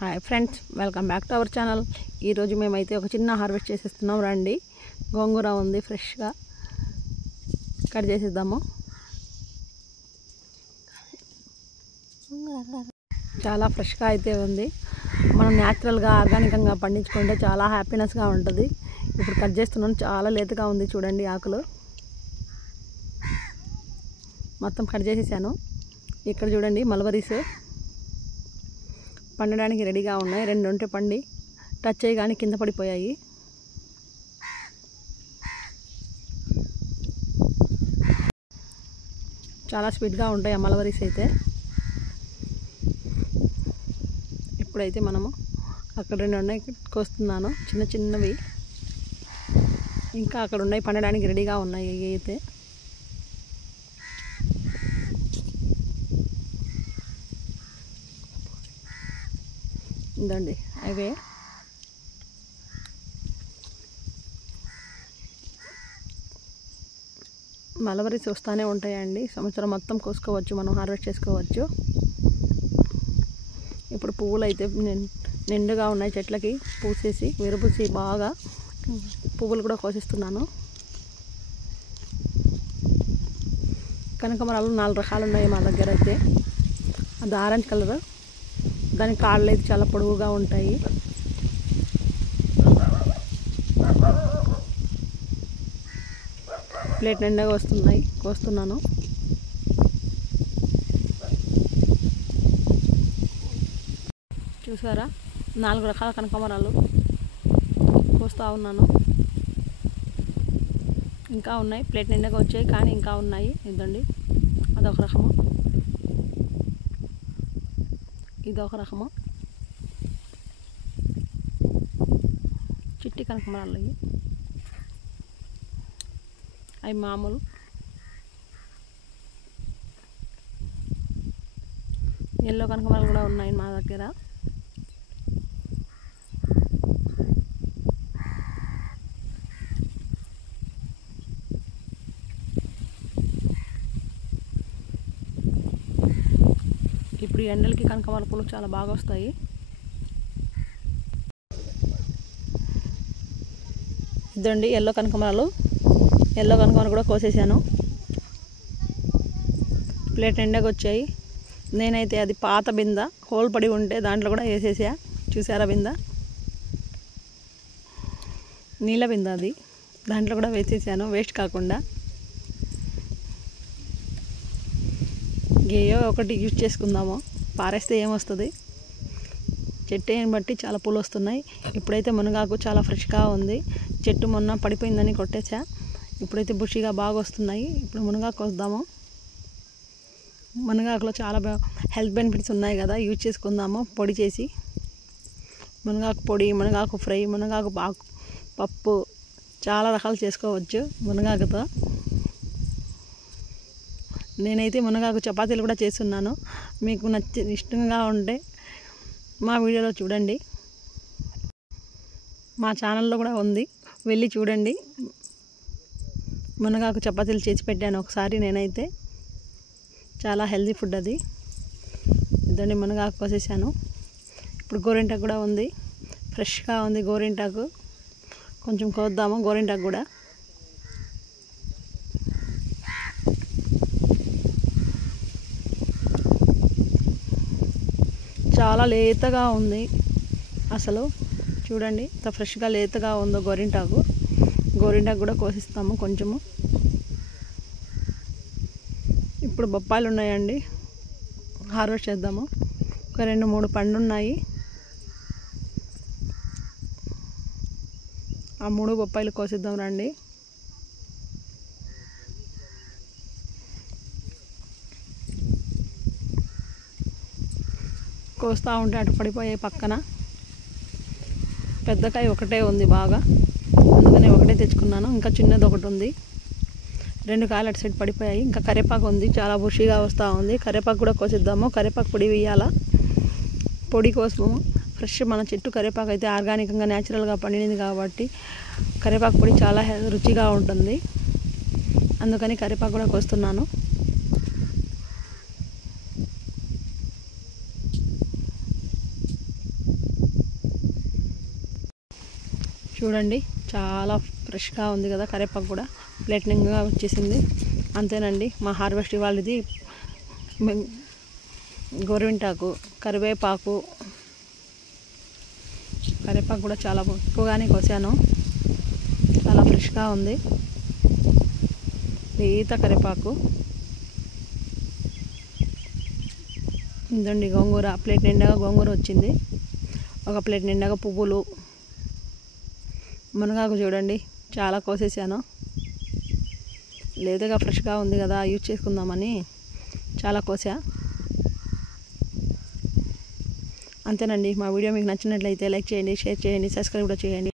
Hi friends, welcome back to our channel. ఈరోజు మేమైతే ఒక చిన్న హార్వెస్ట్ చేసేస్తున్నాం. రండి, గోంగూర ఉంది, ఫ్రెష్గా కట్ చేసేద్దాము. చాలా ఫ్రెష్గా అయితే ఉంది. మనం న్యాచురల్గా ఆర్గానికంగా పండించుకుంటే చాలా హ్యాపీనెస్గా ఉంటుంది. ఇప్పుడు కట్ చేస్తున్నాను, చాలా లేతగా ఉంది. చూడండి, ఆకులు మొత్తం కట్ చేసేసాను. ఇక్కడ చూడండి, మల్బరీస్ పండడానికి రెడీగా ఉన్నాయి. 2 ఉంటే పండి టచ్ అయ్యి కానీ కింద పడిపోయాయి. చాలా స్వీట్గా ఉంటాయి ఆ మల్బరీస్ అయితే. ఇప్పుడైతే మనము అక్కడ 2 ఉన్నాయి, కోస్తున్నాను, చిన్న చిన్నవి. ఇంకా అక్కడ ఉన్నాయి, పండడానికి రెడీగా ఉన్నాయి. అయితే ఇదండి అవే. మల్బరీస్ వస్తూనే ఉంటాయండి, సంవత్సరం మొత్తం కోసుకోవచ్చు, మనం హార్వెస్ట్ చేసుకోవచ్చు. ఇప్పుడు పువ్వులు అయితే నిండుగా ఉన్నాయి, చెట్లకి పూసేసి విరబూసి బాగా పువ్వులు కూడా కోసిస్తున్నాను. కనకాంబరాలు 4 రకాలు ఉన్నాయి మా దగ్గర అయితే. అది ఆరెంజ్ కలర్, దాని కాళ్ళు అయితే చాలా పొడవుగా ఉంటాయి. ప్లేట్ నిండుగా వస్తున్నాయి, కోస్తున్నాను. చూసారా, 4 రకాల కనకాంబరాలు కోస్తూ ఉన్నాను. ఇంకా ఉన్నాయి, ప్లేట్ నిండుగా వచ్చాయి, కానీ ఇంకా ఉన్నాయి. ఇదండి, అదొక రకము, ఇదొక రకము. చిట్టి కనకాంబరాలు అవి మామూలు. ఎల్లో కనకాంబరాలు కూడా ఉన్నాయి మా దగ్గర. ఇప్పుడు ఎండలకి కనకాంబరాల పూలు చాలా బాగా వస్తాయి. ఇదండి ఎల్లో కనకాంబరాలు. ఎల్లో కనకాంబరాలు కూడా కోసేసాను. ప్లేట్ నిండుగా వచ్చాయి. నేనైతే అది పాత బింద హోల్ పడి ఉంటే దాంట్లో కూడా వేసేసా. చూసారా, బింద నీళ్ళ బింద, అది దాంట్లో కూడా వేసేసాను, వేస్ట్ కాకుండా. ఏయో ఒకటి యూజ్ చేసుకుందాము, పారేస్తే ఏమొస్తుంది. చెట్టుని బట్టి చాలా పూలు వస్తున్నాయి. ఇప్పుడైతే మునగాకు చాలా ఫ్రెష్గా ఉంది. చెట్టు మొన్న పడిపోయిందని కొట్టేసా, ఇప్పుడైతే బుషిగా బాగా వస్తున్నాయి. ఇప్పుడు మునగాకు వద్దాము. మునగాకులో చాలా హెల్త్ బెనిఫిట్స్ ఉన్నాయి కదా, యూజ్ చేసుకుందాము. పొడి చేసి మునగాకు పొడి, మునగాకు ఫ్రై, మునగాకు పప్పు, చాలా రకాలు చేసుకోవచ్చు మునగాకుతో. నేనైతే మునగాకు చపాతీలు కూడా చేస్తున్నాను. మీకు ఇష్టంగా ఉంటే మా వీడియోలో చూడండి. మా ఛానల్లో కూడా ఉంది, వెళ్ళి చూడండి. మునగాకు చపాతీలు చేసి పెట్టాను ఒకసారి నేనైతే. చాలా హెల్తీ ఫుడ్ అది. ఇదండి, మునగాకు కోసేసాను. ఇప్పుడు గోరింటాకు కూడా ఉంది, ఫ్రెష్గా ఉంది గోరింటాకు. కొంచెం కోద్దాము గోరింటాకు కూడా. చాలా లేతగా ఉంది అసలు. చూడండి ఎంత ఫ్రెష్గా లేతగా ఉందో గోరింటాకు. గోరింటాకు కూడా కోసిస్తాము కొంచెము. ఇప్పుడు బొప్పాయిలు ఉన్నాయండి, హార్వెస్ట్ చేద్దాము. ఒక 2-3 పండు ఉన్నాయి. ఆ 3 బొప్పాయిలు కోసిద్దాం రండి. కోస్తూ ఉంటే అటు పడిపోయాయి పక్కన. పెద్దకాయ ఒకటే ఉంది బాగా, అందుకని ఒకటే తెచ్చుకున్నాను. ఇంకా చిన్నది ఒకటి ఉంది. 2 కాయలు అటు సైడ్ పడిపోయాయి. ఇంకా కరివేపాకు ఉంది, చాలా బుషిగా వస్తూ ఉంది. కరివేపాకు కూడా కోసిద్దాము. కరివేపాకు పొడి వేయాలా, పొడి కోసము. ఫ్రెష్ మన చెట్టు కరివేపాకు అయితే ఆర్గానికంగా న్యాచురల్గా పండింది కాబట్టి కరివేపాకు పొడి చాలా రుచిగా ఉంటుంది. అందుకని కరివేపాకు కూడా కోస్తున్నాను. చూడండి చాలా ఫ్రెష్గా ఉంది కదా, కరివేపాకు కూడా ప్లేటింగ్గా వచ్చేసింది. అంతేనండి, మా హార్వెస్ట్ వాళ్ళది గోరింటాకు, కరివేపాకు కూడా చాలా ఎక్కువగానే కోసాను. చాలా ఫ్రెష్గా ఉంది ఈత కరివేపాకు. ఇదండి గోంగూర, ప్లేట్ నిండాగా గోంగూర వచ్చింది. ఒక ప్లేట్ నిండాగా పువ్వులు. మునగాకు చూడండి చాలా కోసేసాను. లేదుగా ఫ్రెష్గా ఉంది కదా, యూజ్ చేసుకుందామని చాలా కోసా. అంతేనండి, మా వీడియో మీకు నచ్చినట్లయితే లైక్ చేయండి, షేర్ చేయండి, సబ్స్క్రైబ్ కూడా చేయండి.